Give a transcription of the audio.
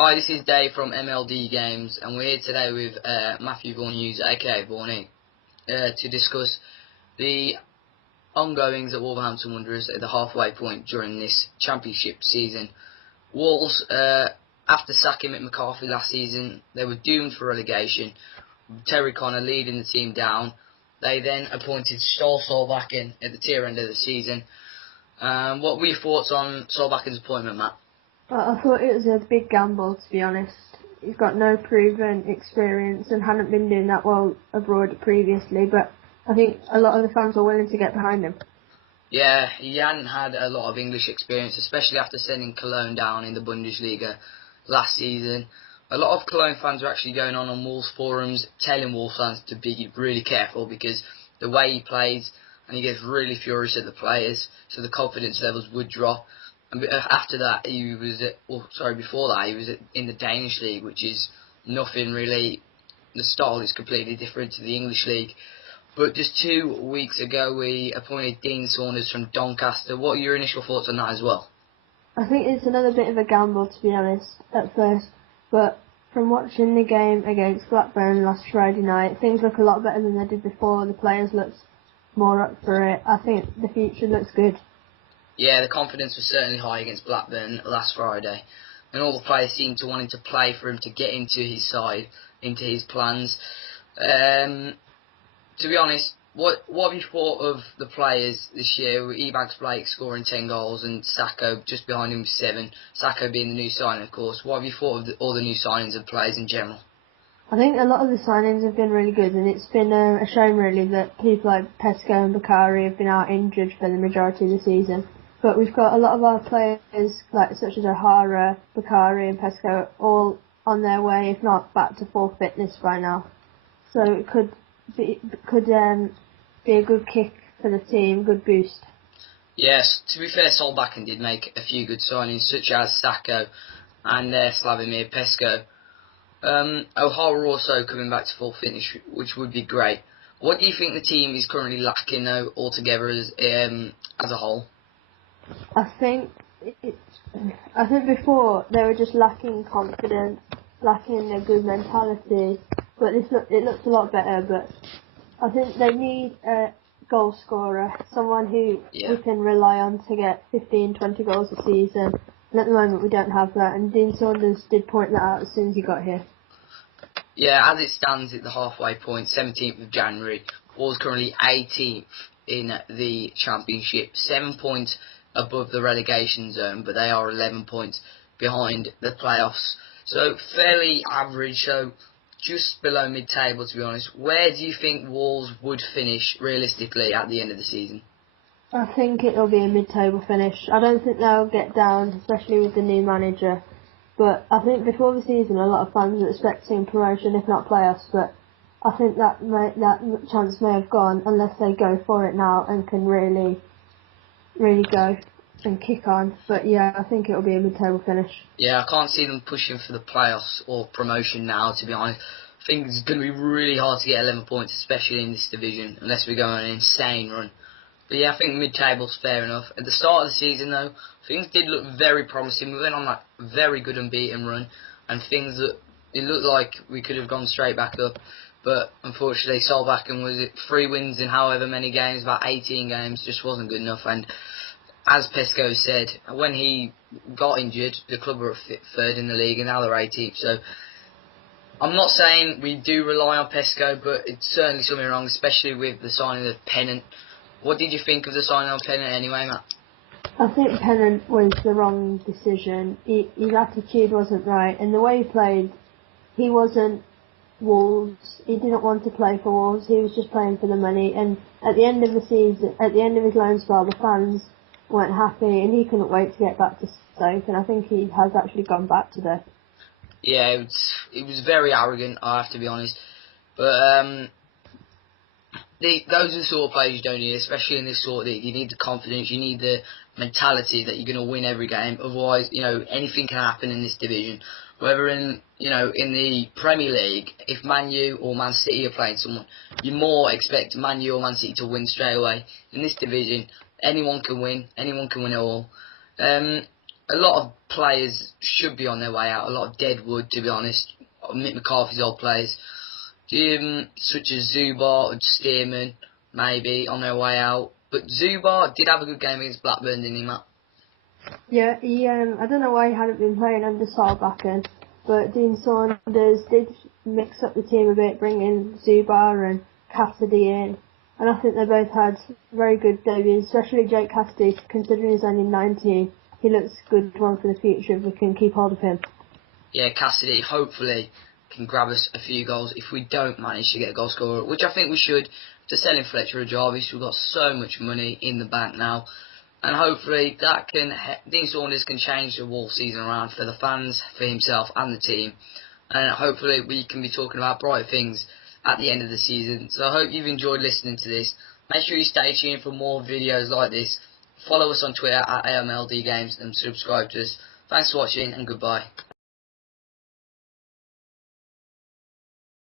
Hi, this is Dave from MLD Games, and we're here today with Matthew Vaughan Hughes, aka Vaughanie, to discuss the ongoings at Wolverhampton Wanderers at the halfway point during this championship season. Wolves, after sacking Mick McCarthy last season, they were doomed for relegation. Terry Connor leading the team down. They then appointed Solbakken at the tier end of the season. What were your thoughts on Solbakken's appointment, Matt? Well, I thought it was a big gamble, to be honest. He's got no proven experience and hadn't been doing that well abroad previously, but I think a lot of the fans were willing to get behind him. Yeah, he hadn't had a lot of English experience, especially after sending Cologne down in the Bundesliga last season. A lot of Cologne fans are actually going on Wolves forums telling Wolves fans to be really careful because the way he plays, and he gets really furious at the players, so the confidence levels would drop. And after that, before that, he was in the Danish league, which is nothing really. The style is completely different to the English league. But just 2 weeks ago, we appointed Dean Saunders from Doncaster. What are your initial thoughts on that as well? I think it's another bit of a gamble, to be honest, at first, but from watching the game against Blackburn last Friday night, things look a lot better than they did before. The players looked more up for it. I think the future looks good. Yeah, the confidence was certainly high against Blackburn last Friday, and all the players seemed to wanting to play for him to get into his side, into his plans. To be honest, what have you thought of the players this year, with Ebanks Blake scoring 10 goals and Sacco just behind him with 7, Sacco being the new signing, of course. What have you thought of all the new signings of players in general? I think a lot of the signings have been really good, and it's been a shame really that people like Pesco and Bakari have been out injured for the majority of the season. But we've got a lot of our players, such as O'Hara, Bakari and Pesco, all on their way, if not back to full fitness by now. So it could be a good kick for the team, good boost. Yes, to be fair, Solbakken did make a few good signings, such as Sacco and Slavomir Pesco. O'Hara also coming back to full fitness, which would be great. What do you think the team is currently lacking, though, altogether as a whole? I think before they were just lacking confidence, lacking a good mentality. But it looks a lot better. But I think they need a goal scorer, someone who we can rely on to get 15, 20 goals a season. And at the moment we don't have that. And Dean Saunders did point that out as soon as he got here. Yeah, as it stands at the halfway point, 17th of January, Wolves currently 18th in the Championship, 7 points above the relegation zone, but they are 11 points behind the playoffs. So fairly average, so just below mid-table, to be honest. Where do you think Wolves would finish realistically at the end of the season? I think it'll be a mid-table finish. I don't think they'll get down, especially with the new manager. But I think before the season, a lot of fans were expecting promotion, if not playoffs. But I think that chance may have gone unless they go for it now and can really go and kick on. But yeah, I think it'll be a mid-table finish. Yeah, I can't see them pushing for the playoffs or promotion now, to be honest. I think it's going to be really hard to get 11 points, especially in this division, unless we go on an insane run. But yeah, I think mid-table's fair enough. At the start of the season, though, things did look very promising. We went on that very good unbeaten run, and it looked like we could have gone straight back up. But unfortunately, Solbakken was 3 wins in however many games, about 18 games, just wasn't good enough. And as Pesco said, when he got injured, the club were 3rd in the league, and now they're 18th. So I'm not saying we do rely on Pesco, but it's certainly something wrong, especially with the signing of Pennant. What did you think of the signing of Pennant anyway, Matt? I think Pennant was the wrong decision. His attitude wasn't right, and the way he played, he wasn't Wolves. He didn't want to play for Wolves. He was just playing for the money. And at the end of the season, at the end of his loan spell, the fans weren't happy, and he couldn't wait to get back to Stoke. And I think he has actually gone back today. Yeah, it was very arrogant, I have to be honest. But those are the sort of players you don't need, especially in this sort of league. You need the confidence, you need the mentality that you're going to win every game. Otherwise, anything can happen in this division. Whether in the Premier League, if Man U or Man City are playing someone, you more expect Man U or Man City to win straight away. In this division, anyone can win it all. a lot of players should be on their way out. A lot of dead wood, to be honest. Mick McCarthy's old players, such as Zubar and Stearman, maybe on their way out. But Zubar did have a good game against Blackburn, didn't he, Matt? Yeah, I don't know why he hadn't been playing under Solbakken, but Dean Saunders did mix up the team a bit, bring in Zubar and Cassidy in, and I think they both had very good debuts, especially Jake Cassidy, considering he's only 19. He looks a good one for the future if we can keep hold of him. Yeah, Cassidy hopefully can grab us a few goals if we don't manage to get a goal scorer, which I think we should, to selling Fletcher or Jarvis. We've got so much money in the bank now, and hopefully that can Dean Saunders can change the Wolves season around for the fans, for himself and the team, and hopefully we can be talking about bright things at the end of the season. So I hope you've enjoyed listening to this. Make sure you stay tuned for more videos like this. Follow us on Twitter at AMLD Games and subscribe to us. Thanks for watching and goodbye.